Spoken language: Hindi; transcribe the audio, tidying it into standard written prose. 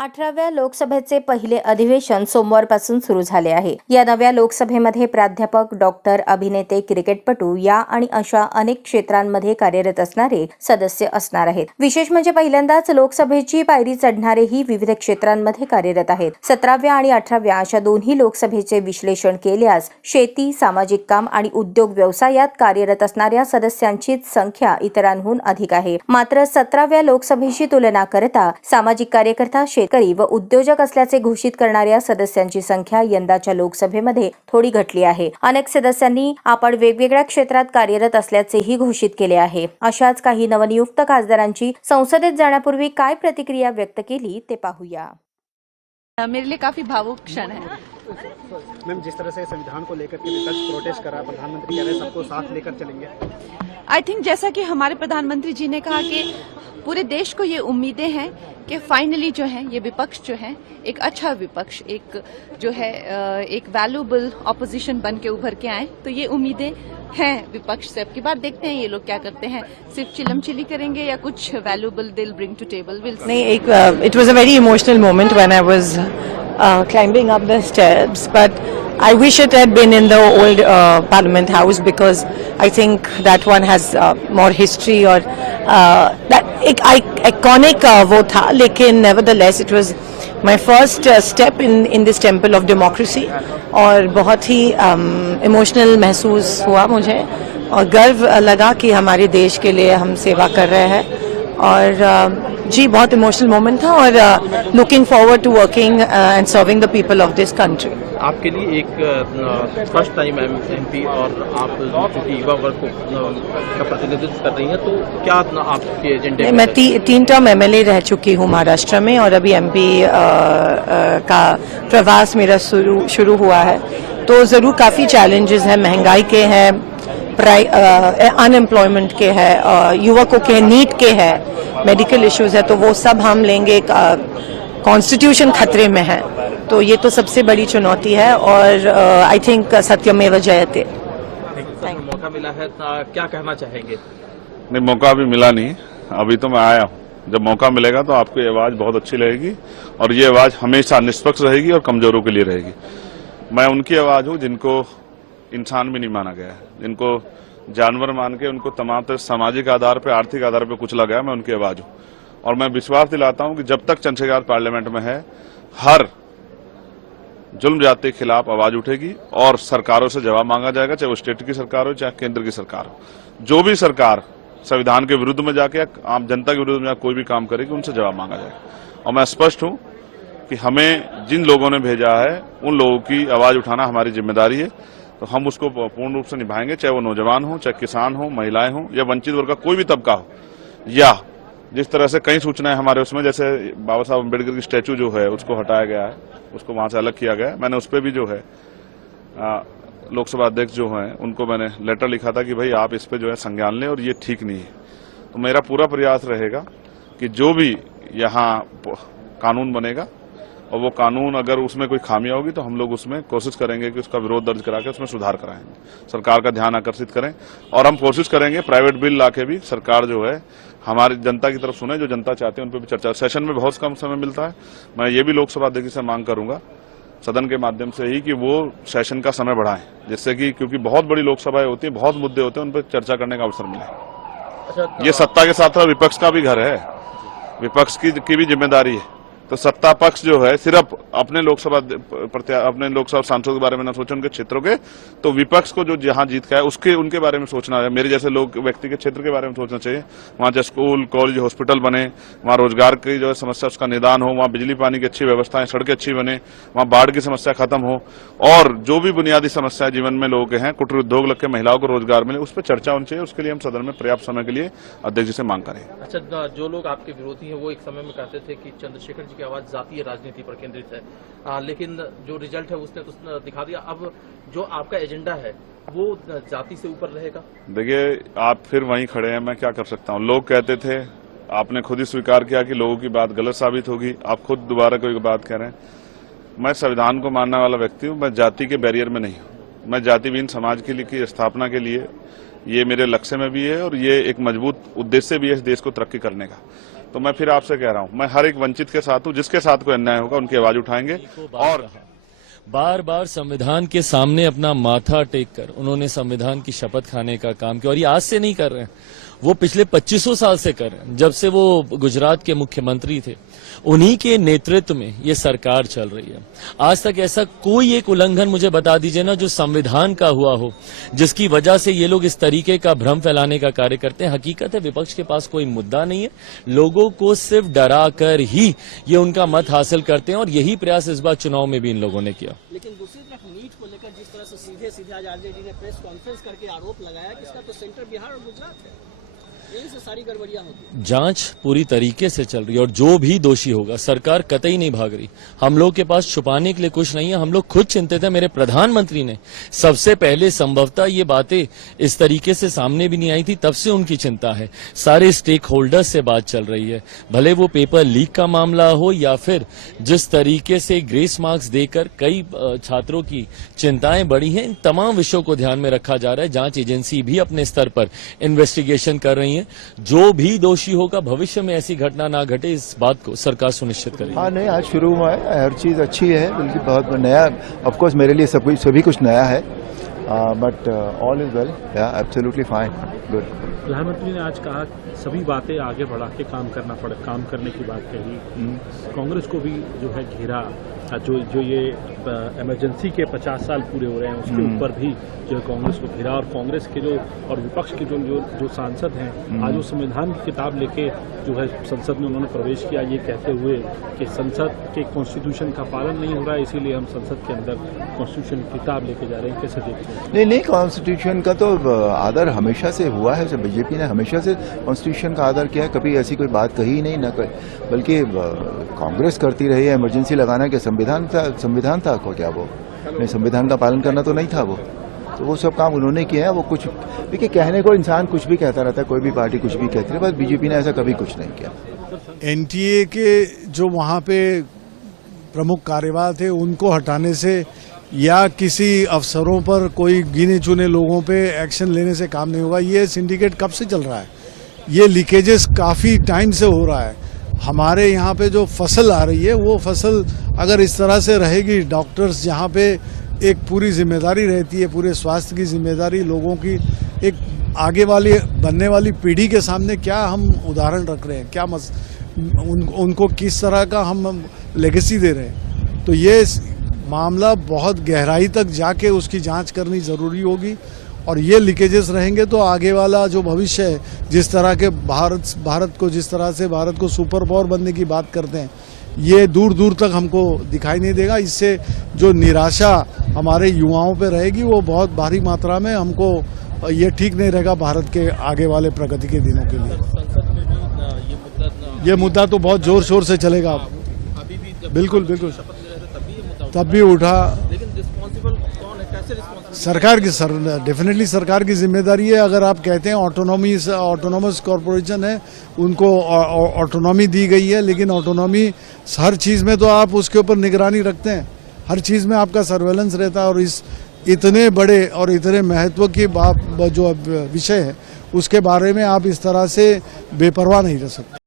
18व्या लोकसभेचे पहिले अधिवेशन सोमवारपासून सुरू झाले आहे. या नव्या लोकसभेमध्ये प्राध्यापक, डॉक्टर, अभिनेते, क्रिकेटपटू या आणि अशा अनेक क्षेत्रांमध्ये कार्यरत असणारे सदस्य असणार आहेत. विशेष म्हणजे पहिल्यांदाच लोकसभेची पायरी चढणारेही विविध क्षेत्रांमध्ये कार्यरत आहेत. 17व्या आणि 18व्या अशा दोन्ही लोकसभेचे विश्लेषण केल्यास शेती, सामाजिक काम आणि उद्योग व्यवसायात कार्यरत असणाऱ्या सदस्यांचीच संख्या इतरांहून अधिक आहे. मात्र 17व्या लोकसभेशी तुलना करता सामाजिक कार्यकर्ता, शेतकरी व उद्योजक असल्याचे घोषित करणाऱ्या सदस्यांची संख्या यंदाच्या लोकसभेमध्ये थोडी घटली आहे. अनेक सदस्यांनी आपण वेगवेगळ्या क्षेत्रात कार्यरत असल्याचेही घोषित केले आहे. अशाच काही नवनियुक्त खासदारांची संसदेत जाण्यापूर्वी काय प्रतिक्रिया व्यक्त केली ते पाहूया. मेरे लिए काफी भावुक क्षण है. मैम, जिस तरह से संविधान को लेकर के विपक्ष प्रोटेस्ट करा, प्रधानमंत्री कह रहे हैं सबको साथ लेकर चलेंगे. आई थिंक जैसा कि हमारे प्रधानमंत्री जी ने कहा कि पूरे देश को ये उम्मीदें हैं कि फाइनली जो है ये विपक्ष जो है एक अच्छा विपक्ष, एक जो है एक वैल्यूएबल ऑपोजिशन बन के उभर के आए. तो ये उम्मीदें हैं विपक्ष से. अब की बार देखते हैं ये लोग क्या करते हैं, सिर्फ चिलम-चिली करेंगे या कुछ वैल्यूएबल दिल ब्रिंग टू टेबल. विल नहीं, एक it was a very emotional moment when I was climbing up the steps, but I wish it had been in the old Parliament House because I think that one has more history or that एक iconic वो था. लेकिन nevertheless it was my first step in this temple of democracy और बहुत ही emotional महसूस हुआ मुझे और गर्व लगा कि हमारे देश के लिए हम सेवा कर रहे हैं. और जी बहुत इमोशनल मोमेंट था और looking forward to working and serving the people of this country. आपके लिए एक फर्स्ट टाइम एमपी और आप चूंकि युवा वर्ग का प्रतिनिधित्व कर रही हैं, तो क्या आपके एजेंडे? मैं 3 टर्म एमएलए रह चुकी हूँ महाराष्ट्र में और अभी एमपी का प्रवास मेरा शुरू हुआ है. तो ज़रूर काफ़ी चैलेंजेस हैं, महंगाई के हैं, अनएम्प्लॉयमेंट के हैं, युवकों के नीट के हैं, मेडिकल इश्यूज है. तो वो सब हम लेंगे. कॉन्स्टिट्यूशन खतरे में है तो ये तो सबसे बड़ी चुनौती है और आई थिंक सत्यमेव जयते. मौका मिला है, क्या कहना चाहेंगे? नहीं, मौका अभी मिला नहीं, अभी तो मैं आया हूँ. जब मौका मिलेगा तो आपकी आवाज बहुत अच्छी रहेगी और ये आवाज हमेशा निष्पक्ष रहेगी और कमजोरों के लिए रहेगी. मैं उनकी आवाज हूँ जिनको इंसान भी नहीं माना गया है, जिनको जानवर मान के उनको तमाम तरह सामाजिक आधार पे, आर्थिक आधार पे कुचला गया. मैं उनकी आवाज हूँ और मैं विश्वास दिलाता हूँ कि जब तक चंद्रशेखर पार्लियामेंट में है, हर जुल्म जाति के खिलाफ आवाज उठेगी और सरकारों से जवाब मांगा जाएगा, चाहे वो स्टेट की सरकार हो चाहे केंद्र की सरकार हो. जो भी सरकार संविधान के विरुद्ध में जाके आम जनता के विरुद्ध में कोई भी काम करेगी, उनसे जवाब मांगा जाएगा. और मैं स्पष्ट हूँ कि हमें जिन लोगों ने भेजा है उन लोगों की आवाज उठाना हमारी जिम्मेदारी है. तो हम उसको पूर्ण रूप से निभाएंगे, चाहे वो नौजवान हो, चाहे किसान हो, महिलाएं हो या वंचित वर्ग का कोई भी तबका हो. या जिस तरह से कई सूचनाएं हमारे उसमें, जैसे बाबा साहब अम्बेडकर की स्टैचू जो है उसको हटाया गया है, उसको वहां से अलग किया गया है. मैंने उस पर भी जो है लोकसभा अध्यक्ष जो है उनको मैंने लेटर लिखा था कि भाई आप इस पे जो है संज्ञान लें और ये ठीक नहीं है. तो मेरा पूरा प्रयास रहेगा कि जो भी यहाँ कानून बनेगा और वो कानून अगर उसमें कोई खामियां होगी तो हम लोग उसमें कोशिश करेंगे कि उसका विरोध दर्ज करा के उसमें सुधार कराएंगे, सरकार का ध्यान आकर्षित करें. और हम कोशिश करेंगे प्राइवेट बिल लाके भी सरकार जो है हमारी जनता की तरफ सुने, जो जनता चाहते हैं उन पर भी चर्चा. सेशन में बहुत कम समय मिलता है. मैं ये भी लोकसभा अध्यक्ष से मांग करूंगा सदन के माध्यम से ही कि वो सेशन का समय बढ़ाएं, जिससे कि क्योंकि बहुत बड़ी लोकसभाएं होती है, बहुत मुद्दे होते हैं, उन पर चर्चा करने का अवसर मिले. ये सत्ता के साथ विपक्ष का भी घर है, विपक्ष की भी जिम्मेदारी है. तो सत्ता पक्ष जो है सिर्फ अपने लोकसभा सांसदों के बारे में न सोचे, उनके क्षेत्रों के, तो विपक्ष को जो जहां जीत का है उसके उनके बारे में सोचना है. मेरे जैसे लोग व्यक्ति के क्षेत्र के बारे में सोचना चाहिए. वहां चाहे स्कूल, कॉलेज, हॉस्पिटल बने, वहां रोजगार की जो है समस्या उसका निदान हो, वहां बिजली पानी की अच्छी व्यवस्थाएं, सड़कें अच्छी बने, वहां बाढ़ की समस्या खत्म हो और जो भी बुनियादी समस्या जीवन में लोगों के हैं, कुटीर उद्योग लग के महिलाओं को रोजगार मिले, उस पर चर्चा होनी चाहिए. उसके लिए हम सदन में पर्याप्त समय के लिए अध्यक्ष जी से मांग करें. अच्छा, जो लोग आपके विरोधी हैं वो एक समय में कहते थे कि चंद्रशेखर जी की आवाज जातीय राजनीति पर केंद्रित है, लेकिन जो रिजल्ट है उसने तो दिखा दिया. अब जो आपका एजेंडा है वो जाति से ऊपर रहेगा. देखिए, आप फिर वहीं खड़े हैं, मैं क्या कर सकता हूँ. लोग कहते थे, आपने खुद ही स्वीकार किया कि लोगों की बात गलत साबित होगी, आप खुद दोबारा कोई बात कह रहे हैं. मैं संविधान को मानने वाला व्यक्ति हूँ, मैं जाति के बैरियर में नहीं हूँ. मैं जातिहीन समाज के लिए की स्थापना के लिए ये मेरे लक्ष्य में भी है और ये एक मजबूत उद्देश्य भी है इस देश को तरक्की करने का। तो मैं फिर आपसे कह रहा हूं, मैं हर एक वंचित के साथ हूं, जिसके साथ कोई अन्याय होगा उनकी आवाज उठाएंगे। और बार बार संविधान के सामने अपना माथा टेक कर उन्होंने संविधान की शपथ खाने का काम किया, और ये आज से नहीं कर रहे हैं, वो पिछले 2500 साल से कर रहे हैं। जब से वो गुजरात के मुख्यमंत्री थे, उन्हीं के नेतृत्व में ये सरकार चल रही है। आज तक ऐसा कोई एक उल्लंघन मुझे बता दीजिए ना जो संविधान का हुआ हो, जिसकी वजह से ये लोग इस तरीके का भ्रम फैलाने का कार्य करते हैं। हकीकत है, विपक्ष के पास कोई मुद्दा नहीं है, लोगों को सिर्फ डरा कर ही ये उनका मत हासिल करते हैं, और यही प्रयास इस बार चुनाव में भी इन लोगों ने किया। लेकिन दूसरी तरफ नीट को लेकर जिस तरह से सीधे आज आरजेडी ने प्रेस कॉन्फ्रेंस करके आरोप लगाया कि इसका तो सेंटर बिहार और गुजरात है, यही से सारी गड़बड़ियां होती है। जांच पूरी तरीके से चल रही है, और जो भी दोषी होगा, सरकार कतई नहीं भाग रही। हम लोग के पास छुपाने के लिए कुछ नहीं है, हम लोग खुद चिंतित हैं। मेरे प्रधानमंत्री ने सबसे पहले संभवतः ये बातें इस तरीके से सामने भी नहीं आई थी, तब से उनकी चिंता है। सारे स्टेक होल्डर्स से बात चल रही है, भले वो पेपर लीक का मामला हो या फिर जिस तरीके से ग्रेस मार्क्स देकर कई छात्रों की चिंताएं बढ़ी हैं। इन तमाम विषयों को ध्यान में रखा जा रहा है। जांच एजेंसी भी अपने स्तर पर इन्वेस्टिगेशन कर रही है। जो भी दोषी होगा, भविष्य में ऐसी घटना ना घटे, इस बात को सरकार सुनिश्चित करेगी। हाँ नहीं, आज शुरू हुआ है, हर चीज़ अच्छी है, बल्कि बहुत नया। ऑफ कोर्स मेरे लिए सभी कुछ नया है, बट ऑल इज वेल, या एब्सोल्युटली फाइन, गुड। प्रधानमंत्री ने आज कहा सभी बातें आगे बढ़ा के काम करने की बात कही। कांग्रेस को भी जो है घेरा, जो ये इमरजेंसी के 50 साल पूरे हो रहे हैं उसके ऊपर भी जो है कांग्रेस को घेरा, और कांग्रेस के और विपक्ष के जो सांसद हैं आज वो संविधान की किताब लेके जो है संसद में उन्होंने प्रवेश किया, ये कहते हुए कि संसद के कॉन्स्टिट्यूशन का पालन नहीं हो रहा है, इसीलिए हम संसद के अंदर कॉन्स्टिट्यूशन की किताब लेके जा रहे हैं। कैसे देखते हैं? नहीं, कॉन्स्टिट्यूशन का तो आदर हमेशा से हुआ है। बीजेपी ने हमेशा से कॉन्स्टिट्यूशन का आदर किया है, कभी ऐसी कोई बात कही ही नहीं, न बल्कि कांग्रेस करती रही है। इमरजेंसी लगाना क्या संविधान था को क्या वो नहीं, संविधान का पालन करना तो नहीं था वो, तो वो सब काम उन्होंने किया है। वो कुछ देखिए, कहने को इंसान कुछ भी कहता रहता है, कोई भी पार्टी कुछ भी कहती है, बस बीजेपी ने ऐसा कभी कुछ नहीं किया। एनटीए के जो वहाँ पे प्रमुख कार्यवाह थे उनको हटाने से या किसी अफसरों पर कोई गिने चुने लोगों पे एक्शन लेने से काम नहीं होगा। ये सिंडिकेट कब से चल रहा है, ये लीकेजेस काफ़ी टाइम से हो रहा है। हमारे यहाँ पे जो फसल आ रही है, वो फसल अगर इस तरह से रहेगी, डॉक्टर्स जहाँ पे एक पूरी जिम्मेदारी रहती है, पूरे स्वास्थ्य की जिम्मेदारी लोगों की, एक आगे वाली बनने वाली पीढ़ी के सामने क्या हम उदाहरण रख रहे हैं, क्या उनको किस तरह का हम लेगेसी दे रहे हैं। तो ये मामला बहुत गहराई तक जाके उसकी जांच करनी ज़रूरी होगी, और ये लीकेजेस रहेंगे तो आगे वाला जो भविष्य है, जिस तरह के भारत को जिस तरह से भारत को सुपर पावर बनने की बात करते हैं, ये दूर दूर तक हमको दिखाई नहीं देगा। इससे जो निराशा हमारे युवाओं पे रहेगी वो बहुत भारी मात्रा में, हमको ये ठीक नहीं रहेगा भारत के आगे वाले प्रगति के दिनों के लिए। ये मुद्दा तो बहुत जोर शोर से चलेगा, बिल्कुल तब भी उठा। सरकार की डेफिनेटली सरकार की जिम्मेदारी है। अगर आप कहते हैं ऑटोनोमस कॉरपोरेशन है, उनको ऑटोनॉमी दी गई है, लेकिन ऑटोनॉमी हर चीज़ में तो आप उसके ऊपर निगरानी रखते हैं, हर चीज़ में आपका सर्वेलेंस रहता है, और इस इतने बड़े और इतने महत्व की जो विषय है उसके बारे में आप इस तरह से बेपरवाह नहीं रह सकते।